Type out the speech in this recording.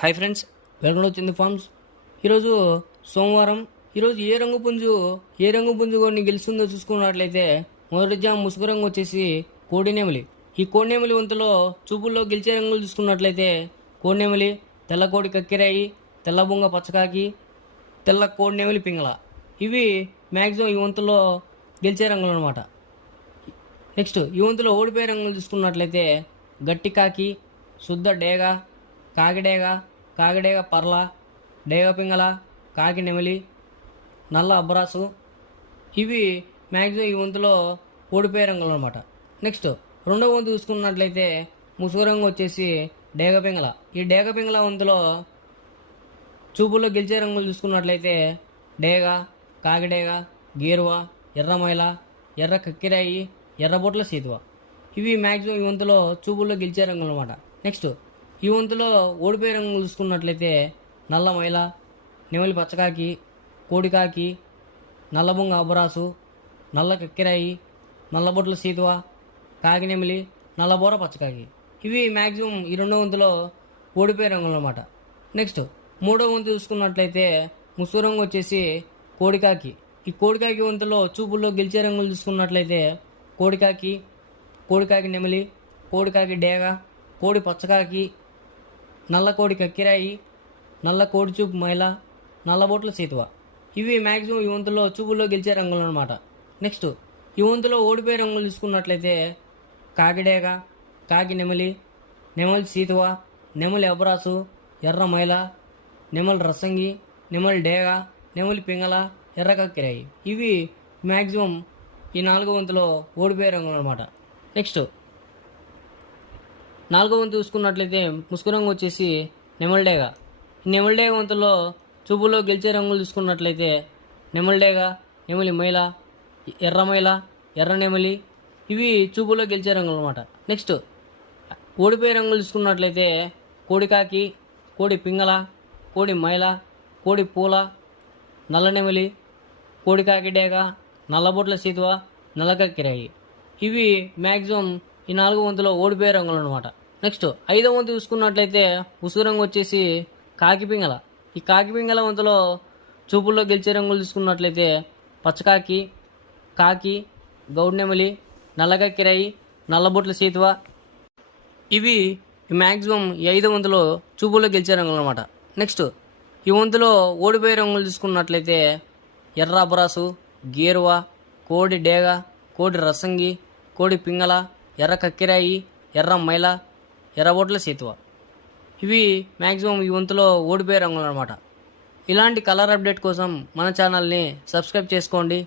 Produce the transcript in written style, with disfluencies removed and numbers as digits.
Hi friends, welcome to చింది forms. ఈరోజు సోమవారం. ఈరోజు ఏ రంగు పుంజు కొన్ని గెలుస్తుందో చూసుకున్నట్లయితే మొదటి జామ్ ముసుగు రంగు వచ్చేసి కోడినేమిలి. ఈ కోడినేమిలి వంతులో చూపుల్లో గెలిచే రంగులు చూసుకున్నట్లయితే కోడినేమిలి, తెల్ల కోడి కక్కిరాయి, తెల్ల బొంగ పచ్చకాకి, తెల్ల కోడినేమిలి పింగళ. ఇవి మ్యాక్సిమం ఈ వంతులో గెలిచే రంగులు అనమాట. నెక్స్ట్ ఈ వంతులో ఓడిపోయే రంగులు చూసుకున్నట్లయితే గట్టి కాకి, శుద్ధ డేగ, కాకిడేగ పర్ల, డేగ పింగళ, కాకి నెమిలి, నల్ల అబ్బరాసు. ఇవి మ్యాక్సిమం ఈ వంతులో ఓడిపోయే రంగులు అనమాట. నెక్స్ట్ రెండవ వంతు చూసుకున్నట్లయితే ముసుగు రంగు వచ్చేసి డేగ పింగళ. ఈ డేగ పింగళ వంతులో చూపుల్లో గెలిచే రంగులు చూసుకున్నట్లయితే డేగ, కాకిడేగ, గేరువ, ఎర్రమైల, ఎర్ర కక్కిరాయి, ఎర్రబొట్ల సీతువ. ఇవి మ్యాక్సిమం ఈ వంతులో చూపుల్లో గెలిచే రంగులు అనమాట. నెక్స్ట్ ఈ వంతులో ఓడిపోయే రంగులు చూసుకున్నట్లయితే నల్ల మైల, నెమలి పచ్చకాకి, కోడికాకి, నల్లబొంగ అబ్బరాసు, నల్ల కక్కిరాయి, నల్లబొట్ల సీతువ, కాకి నెమిలి, నల్లబోర పచ్చకాకి. ఇవి మ్యాక్సిమం ఈ రెండో వంతులో ఓడిపోయే రంగులు అనమాట. నెక్స్ట్ మూడో వంతు చూసుకున్నట్లయితే ముసుగు రంగు వచ్చేసి కోడికాకి. ఈ కోడికాకి వంతులో చూపుల్లో గెలిచే రంగులు చూసుకున్నట్లయితే కోడికాకి నెమిలి, కోడికాకి డేగ, కోడి పచ్చకాకి, నల్ల కోడి కక్కిరాయి, నల్ల కోడి చూపు మైల, నల్లబొట్ల సీతువ. ఇవి మ్యాక్సిమం ఈ వంతులో చూపుల్లో గెలిచే రంగులు అనమాట. నెక్స్ట్ ఈ వంతులో ఓడిపోయే రంగులు చూసుకున్నట్లయితే కాకిడేగ, కాకి నెమలి, నెమలి సీతువ, నెమలి అబరాసు, ఎర్ర మైల, నెమలి రసంగి, నెమలి డేగ, నెమలి పింగళ, ఎర్ర కక్కిరాయి. ఇవి మ్యాక్సిమం ఈ నాలుగో వంతులో ఓడిపోయే రంగులు అనమాట. నెక్స్ట్ నాలుగో వంతు చూసుకున్నట్లయితే ముసుగు రంగు వచ్చేసి నెమలిడేగ. ఈ నెమలిడేగ వంతులో చూపుల్లో గెలిచే రంగులు చూసుకున్నట్లయితే నెమలిడేగ, నెమలి మైల, ఎర్ర మైల, ఎర్ర నెమలి. ఇవి చూపుల్లో గెలిచే రంగులు అనమాట. నెక్స్ట్ ఓడిపోయే రంగులు చూసుకున్నట్లయితే కోడికాకి, కోడి పింగళ, కోడి మైల, కోడి పూల, నల్ల నెమలి, కోడికాకి డేగ, నల్లబొట్ల సీతువ, నల్లకక్కిరాయి. ఇవి మ్యాక్సిమం ఈ నాలుగో వంతులో ఓడిపోయే రంగులు అనమాట. నెక్స్ట్ ఐదో వంతు చూసుకున్నట్లయితే ఉసుగు రంగు వచ్చేసి కాకి పింగళ. ఈ కాకి పింగళ వంతులో చూపుల్లో గెలిచే రంగులు చూసుకున్నట్లయితే పచ్చకాకి, కాకి, గౌడ్ నెమలి, నల్లకక్కిరాయి, నల్లబొట్ల సీతువ. ఇవి మ్యాక్సిమం ఈ ఐదో వంతులో చూపుల్లో గెలిచే రంగులు అనమాట. నెక్స్ట్ ఈ వంతులో ఓడిపోయే రంగులు చూసుకున్నట్లయితే ఎర్ర అబరాసు, గేరువ, కోడి డేగ, కోడి రసంగి, కోడి పింగళ, ఎర్ర కక్కిరాయి, ఎర్ర మైల, ఎర్రబొట్ల సీతువ. ఇవి మ్యాక్సిమం ఈ వంతులో ఓడిపోయే రంగులు అనమాట. ఇలాంటి కలర్ అప్డేట్ కోసం మన ఛానల్ని సబ్స్క్రైబ్ చేసుకోండి.